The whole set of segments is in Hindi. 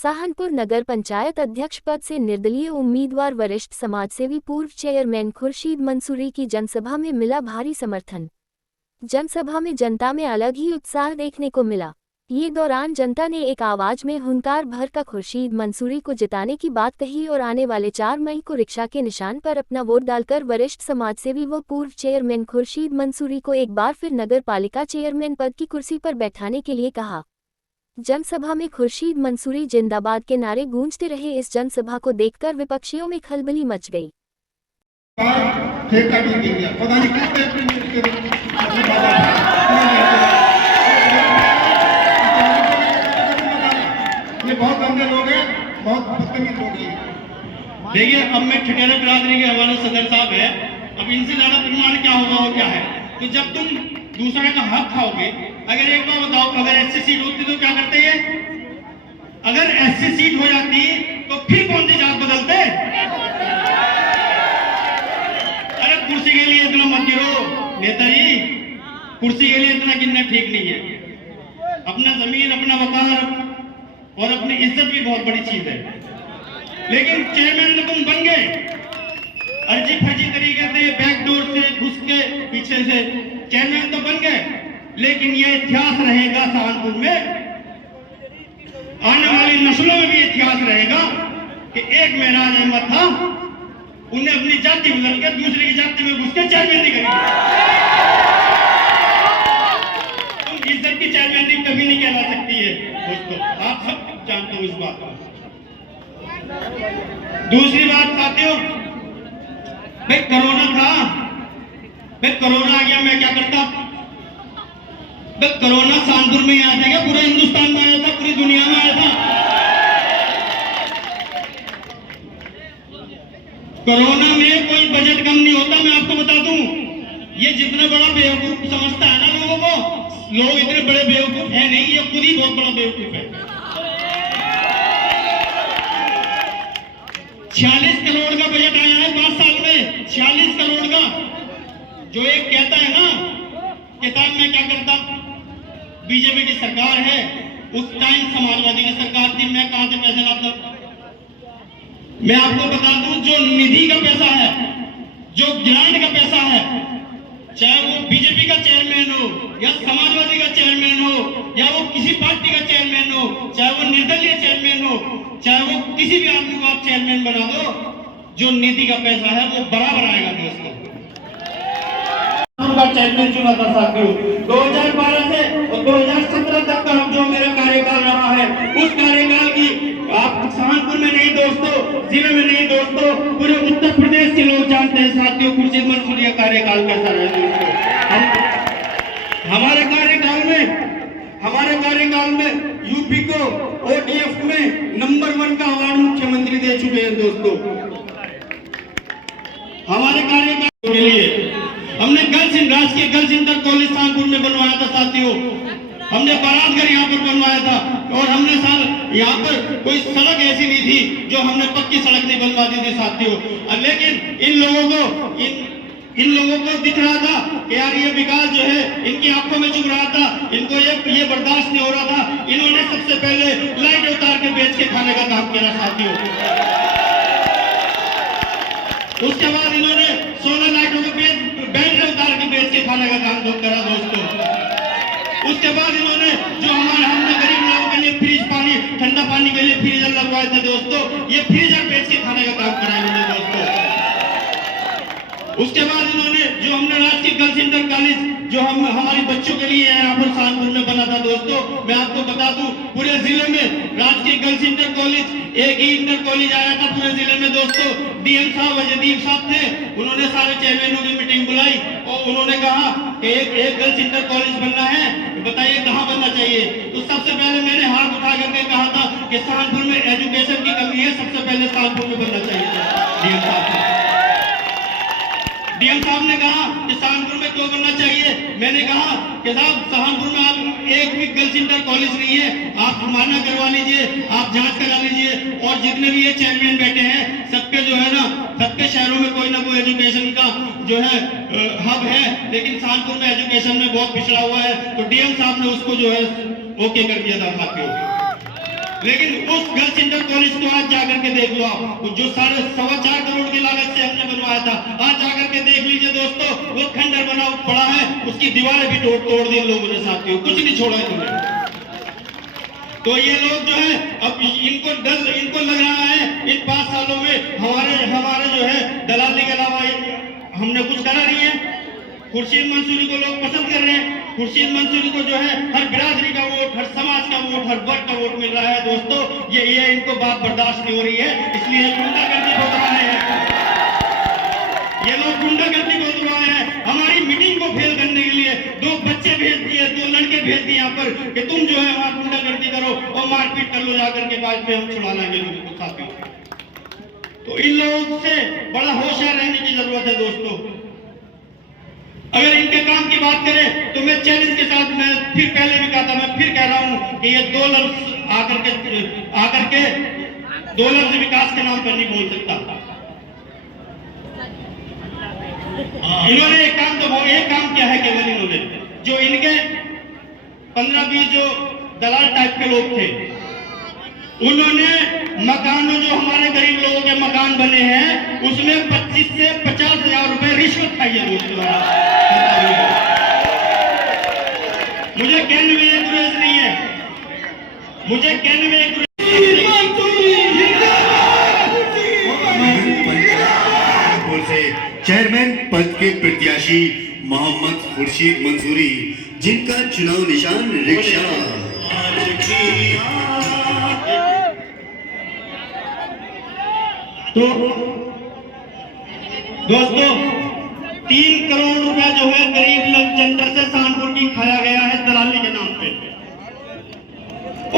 सहारनपुर नगर पंचायत अध्यक्ष पद से निर्दलीय उम्मीदवार वरिष्ठ समाजसेवी पूर्व चेयरमैन खुर्शीद मंसूरी की जनसभा में मिला भारी समर्थन। जनसभा में जनता में अलग ही उत्साह देखने को मिला। ये दौरान जनता ने एक आवाज में हुंकार भर कर खुर्शीद मंसूरी को जिताने की बात कही और आने वाले 4 मई को रिक्शा के निशान पर अपना वोट डालकर वरिष्ठ समाजसेवी व पूर्व चेयरमैन खुर्शीद मंसूरी को एक बार फिर नगर पालिका चेयरमैन पद की कुर्सी पर बैठाने के लिए कहा। जनसभा में खुर्शीद मंसूरी जिंदाबाद के नारे गूंजते रहे। इस जनसभा को देखकर विपक्षियों में खलबली मच गई। ये बहुत गंदे लोग हैं, बहुत बदतमीज लोग हैं। देखिए, अब मैं ठिकाना बिरादरी के हवाले सदर साहब है, अब इनसे ज्यादा प्रमाण क्या होगा वो क्या है। तो जब तुम दूसरे का हक खाओगे, अगर एक बार बताओ, अगर ऐसी सीट होती तो क्या करते हैं? अगर ऐसी सीट हो जाती तो फिर कौन सी जात बदलते? अरे कुर्सी के लिए इतना मत गिरो नेताजी, कुर्सी के लिए इतना गिरना ठीक नहीं है। अपना जमीन, अपना वकार और अपनी इज्जत भी बहुत बड़ी चीज है। लेकिन चेयरमैन तो तुम बन गए, अर्जी फर्जी तरीके से बैकडोर से घुस के पीछे से चेयरमैन तो बन गए, लेकिन यह इतिहास रहेगा सहारनपुर में, आने वाली नस्लों में भी इतिहास रहेगा कि एक मेहराज अहमद था, उन्हें अपनी जाति बदल के दूसरे की जाति में घुस के चेयरमैन करेगी। तुम इज्जत की चेयरमैन कभी नहीं कहला सकती है दोस्तों, आप सब जानते हो इस बात को। दूसरी बात साथियों, भाई कोरोना था, भाई कोरोना आ गया, मैं क्या करता? भाई कोरोना सहारनपुर में ही आया था क्या? पूरे हिंदुस्तान में आया था, पूरी दुनिया में आया था? कोरोना में कोई बजट कम नहीं होता, मैं आपको बता दूं। ये जितना बड़ा बेवकूफ समझता है ना लोगों को, लोग इतने बड़े बेवकूफ है नहीं, ये खुद ही बहुत बड़ा बेवकूफ है। 46 करोड़ का बजट आया है 5 साल में, 46 करोड़ का। जो एक कहता है ना कि साहब मैं क्या करता, बीजेपी की सरकार है, उस टाइम समाजवादी की सरकार थी, मैं कहां से पैसे लाता? मैं आपको बता दूं, जो निधि का पैसा है, जो ग्रांट का पैसा है, चाहे वो बीजेपी का चेयरमैन हो या समाजवादी का चेयरमैन हो या वो किसी पार्टी का चेयरमैन हो, चाहे वो निर्दलीय चेयरमैन हो, चाहे वो किसी भी आदमी को आप चेयरमैन बना दो, जो निधि का पैसा है वो बराबर आएगा दोस्तों। उनका चेयरमैन चुना था साथियों 2012 से और 2017 तक का जो मेरा कार्यकाल रहा है, उस कार्यकाल की आप सहारनपुर में नहीं दोस्तों, जिले में नहीं दोस्तों, पूरे उत्तर प्रदेश के लोग जानते हैं साथियों खुर्शीद मंसूरी का कार्यकाल कैसा रहा दोस्तों। हमारे कार्यकाल में यूपी को ओडीएफ में नंबर 1 का अवार्ड मुख्यमंत्री दे चुके हैं दोस्तों। हमारे कार्यकाल के लिए हमने राजकीय गर्ल्स इंटर कॉलेज सहारनपुर में बनवाया था साथियों, हमने बारातघर यहाँ पर बनवाया था, और हमने यहाँ पर कोई सड़क ऐसी नहीं थी जो हमने पक्की सड़क नहीं बनवा दी थी साथियों। लेकिन इन लोगों को दिख रहा था कि यार ये विकास जो है इनकी आंखों में चुभ रहा था, इनको ये बर्दाश्त नहीं हो रहा था। इन्होंने सबसे पहले लाइट उतार के बेच के खाने का काम किया साथियों। उसके बाद इन्होंने सोलर लाइटों के बैटरी उतार के बेच के खाने का काम करा दोस्तों। उसके बाद इन्होंने जो हमने गरीब लोगों के लिए फ्रिज पानी, ठंडा पानी के लिए फ्रीजर लगवाए थे दोस्तों, ये फ्रीजर बेच के खाने का काम करा इन्होंने दोस्तों। उसके बाद इन्होंने जो हमने राजकीय गर्ल्स इंटर कॉलेज जो हमारी बच्चों के लिए यहाँ पर सहारनपुर में बना था दोस्तों, मैं आपको बता दूं पूरे जिले में राजकीय गर्ल्स इंटर कॉलेज एक ही इंटर कॉलेज आया था पूरे जिले में दोस्तों। डीएम साहब अजयदीप साहब थे, उन्होंने सारे चेयरमैनों की मीटिंग बुलाई और उन्होंने कहा कि एक गर्ल्स इंटर कॉलेज बनना है, बताइए कहाँ बनना चाहिए। तो सबसे पहले मैंने हाथ उठा करके कहा था कि सहारनपुर में एजुकेशन की कमी है, सबसे पहले सहारनपुर में बनना चाहिए। डीएम साहब ने कहा कि सहारनपुर में क्यों बनना चाहिए। मैंने कहा कि साहब सहारनपुर में आप एक भी गर्ल्स इंटर कॉलेज नहीं है, आप मान्य करवा लीजिए, आप जांच करा लीजिए, और जितने भी ये चेयरमैन बैठे हैं सबके जो है ना, सबके शहरों में कोई ना कोई एजुकेशन का जो है हब है, लेकिन सहारनपुर में एजुकेशन में बहुत पिछड़ा हुआ है। तो डीएम साहब ने उसको जो है ओके कर दिया था साथियों। लेकिन उस गर्ल्स इंटर कॉलेज को आज जाकर के देख लो आप, जो 4.25 करोड़ की लागत से हमने बनवाया था, आज जाकर के देख लीजिए दोस्तों, वो खंडर बना पड़ा है, उसकी दीवारें भी तोड़ दी लोगों ने साथियों, कुछ नहीं छोड़ा इन्होंने। तो ये लोग जो है अब इनको लग रहा है इन 5 सालों में हमारे जो है दलाली के अलावा हमने कुछ करा नहीं है। खुर्शीद मंसूरी को लोग पसंद कर रहे हैं। खुर्शीद मंसूरी को जो है हर बिरादरी का वोट, हर समाज का वोट, हर वर्ग का वोट मिल रहा है दोस्तों। ये इनको बात बर्दाश्त नहीं हो रही है, इसलिए गुंडागर्दी बोल रहे हैं, ये लोग गुंडागर्दी बोल रहे हैं। हमारी मीटिंग को फेल करने के लिए 2 बच्चे भेज दिए, 2 लड़के भेज दिए यहाँ पर कि तुम जो है वहां गुंडागर्दी करो और मारपीट कर लो जाकर के, बाद में हम छुड़ा लाएंगे लोगों को साथियों। तो इन लोगों से बड़ा होशियार रहने की जरूरत है दोस्तों। अगर इनके काम की बात करें तो मैं चैलेंज के साथ, मैं फिर पहले भी कहा था, मैं फिर कह रहा हूं कि ये 2 लफ्ज आकर के 2 लफ्ज विकास के नाम पर नहीं बोल सकता। इन्होंने एक काम क्या है केवल इन्होंने, जो इनके 15-20 जो दलाल टाइप के लोग थे, उन्होंने मकानों, जो हमारे गरीब लोगों के मकान बने हैं, उसमें 25 से 50 हजार रुपए रिश्वत खाई है दोस्तों। मुझे कहने में एक गुरेज नहीं है, मुझे कहने में एक चेयरमैन पद के प्रत्याशी मोहम्मद खुर्शीद मंसूरी, जिनका चुनाव निशान रिक्शा। तो दोस्तों 3 करोड़ रुपए जो है गरीब लोग जनता से सहारनपुर की खाया गया है दलाली के नाम पे।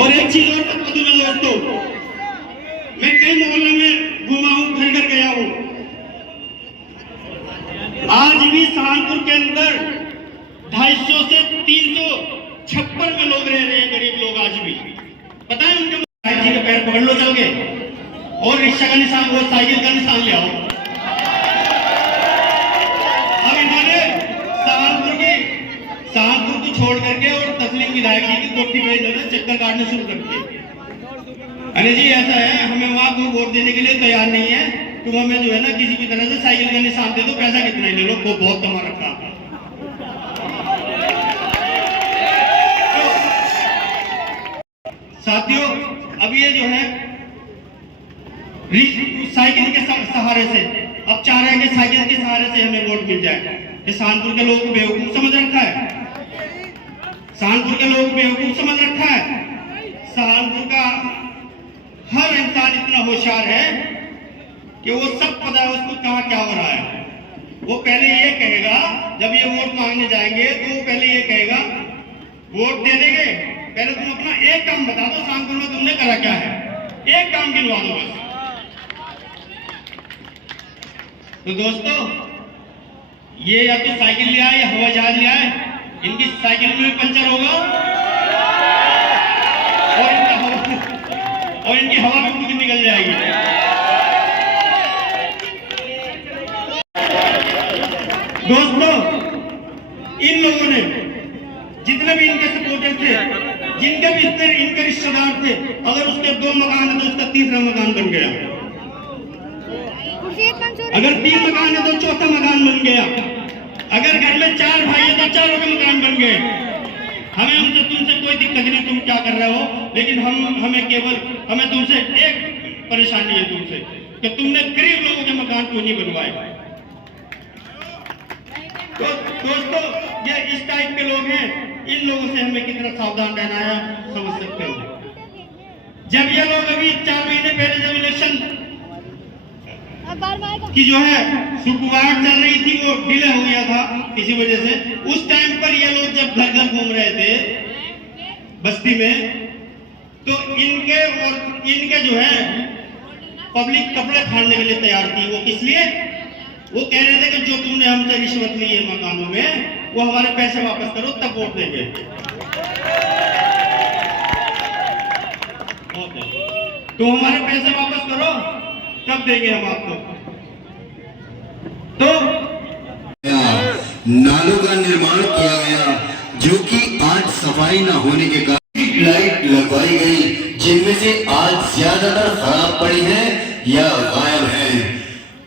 और एक चीज और बता दूं मैं दोस्तों, मैं कई मोहल्लों में घुमा हूं, घर घर गया हूं, आज भी सहारनपुर के अंदर 250 से 356 में लोग रह रहे हैं, गरीब लोग आज भी। पता है उनके जी के पैर पकड़ लो चल के, और रिक्शा का निशान, वो साइकिल का निशान ले आओ। अब इन्होंने सहारनपुर को छोड़ करके और तस्लीम विधायक जी की कोठी में इन्होंने चक्कर काटने शुरू कर दिए। अरे जी ऐसा है, हमें वहां कोई वोट देने के लिए तैयार नहीं है, तुम हमें जो है ना किसी भी तरह से साइकिल का निशान दे दो, पैसा कितना ही ले लो, वो बहुत कमा रखा। साथियों अब ये जो है साइकिल के सहारे से अब चाह रहे हैं कि साइकिल के सहारे से हमें वोट मिल जाए। सहारनपुर के लोगों को बेवकूफ समझ रखा है, सहारनपुर के लोग बेवकूफ समझ रखा है। सहारनपुर का हर इंसान इतना होशियार है कि वो सब पता है उसको कहाँ क्या हो रहा है। वो पहले ये कहेगा, जब ये वोट मांगने जाएंगे तो वो पहले ये कहेगा वोट दे देंगे, पहले तुम अपना एक काम बता दो सहारनपुर में तुमने करा क्या है, एक काम गिनवा दो बस। तो दोस्तों ये या तो साइकिल ले आए या हवाई जहाज ले आए, इनकी साइकिल में पंचर होगा और इनकी हवा में खुद निकल जाएगी। दोस्तों इन लोगों ने जितने भी इनके सपोर्टर थे, जिनके भी इनके रिश्तेदार थे, अगर उसके 2 मकान है तो उसका 3रा मकान बन गया, अगर 3 मकान है तो 4था मकान बन गया, अगर घर में 4 भाई है तो 4 के मकान बन गए। हमें तुमसे कोई दिक्कत नहीं, तुम क्या कर रहे हो, लेकिन हमें तुमसे एक परेशानी है तुमसे कि तुमने गरीब लोगों के मकान क्यों नहीं बनवाए। तो दोस्तों ये इस टाइप के लोग हैं, इन लोगों से हमें कितना सावधान रहना है समझ सकते हो। जब ये लोग अभी 4 महीने पहले जब इलेक्शन की जो है सुखवाट चल रही थी, वो डिले हो गया था किसी वजह से, उस टाइम पर ये लोग जब घर घर घूम रहे थे बस्ती में, तो इनके जो है पब्लिक कपड़े फाड़ने के लिए तैयार थी। वो किस लिए? वो कह रहे थे कि जो तुमने हमसे रिश्वत ली है मकानों में, वो हमारे पैसे वापस करो तब वोट देंगे। तो हमारे पैसे वापस करो तब देंगे हम आपको। तो नालों का निर्माण किया गया, जो कि आज सफाई न होने के कारण लाइट लगवाई गई, जिनमें से ज्यादातर खराब पड़ी हैं या गायब हैं।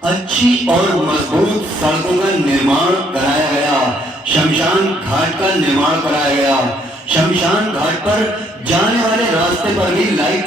अच्छी और मजबूत सड़कों का निर्माण कराया गया, शमशान घाट का निर्माण कराया गया, शमशान घाट पर जाने वाले रास्ते पर भी लाइट